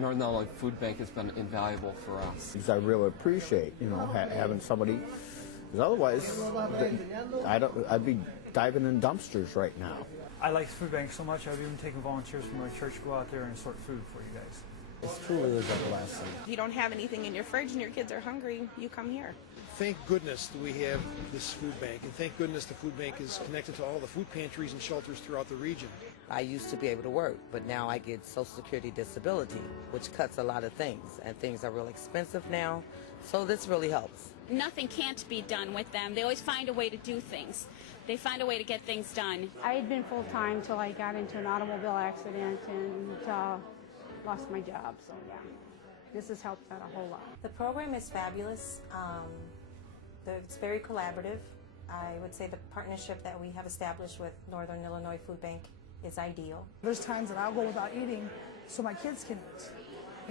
Northern Illinois Food Bank has been invaluable for us. I really appreciate, having somebody, because otherwise I'd be diving in dumpsters right now. I like the food bank so much, I've even taken volunteers from my church to go out there and sort food for you guys. It truly is a blessing. If you don't have anything in your fridge and your kids are hungry, you come here. Thank goodness that we have this food bank, and thank goodness the food bank is connected to all the food pantries and shelters throughout the region. I used to be able to work, but now I get Social Security disability, which cuts a lot of things, and things are real expensive now, so this really helps. Nothing can't be done with them. They always find a way to do things. They find a way to get things done. I had been full-time till I got into an automobile accident and lost my job, so yeah. This has helped out a whole lot. The program is fabulous. It's very collaborative. I would say the partnership that we have established with Northern Illinois Food Bank is ideal. There's times that I'll go without eating so my kids can eat,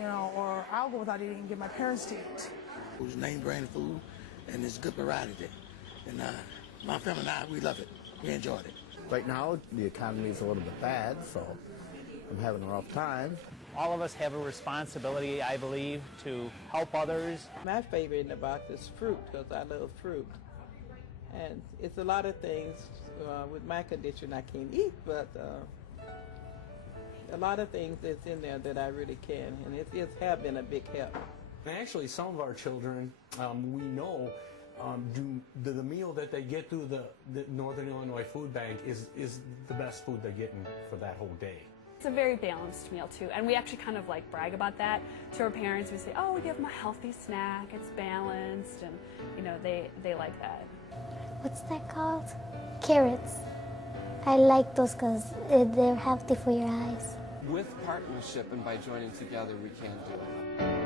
or I'll go without eating and get my parents to eat. It's name brand food, and it's good variety. And my family and I, we love it. We enjoyed it. Right now, the economy is a little bit bad, so I'm having a rough time. All of us have a responsibility, I believe, to help others. My favorite in the box is fruit, because I love fruit. And it's a lot of things. With my condition, I can't eat, but a lot of things that's in there that I really can, and it has been a big help. Actually, some of our children, we know, the meal that they get through the Northern Illinois Food Bank is the best food they're getting for that whole day. It's a very balanced meal too, and we actually kind of brag about that to our parents. We say, oh, we give them a healthy snack, it's balanced, and they like that. What's that called? Carrots. I like those because they're healthy for your eyes. With partnership and by joining together, we can do it.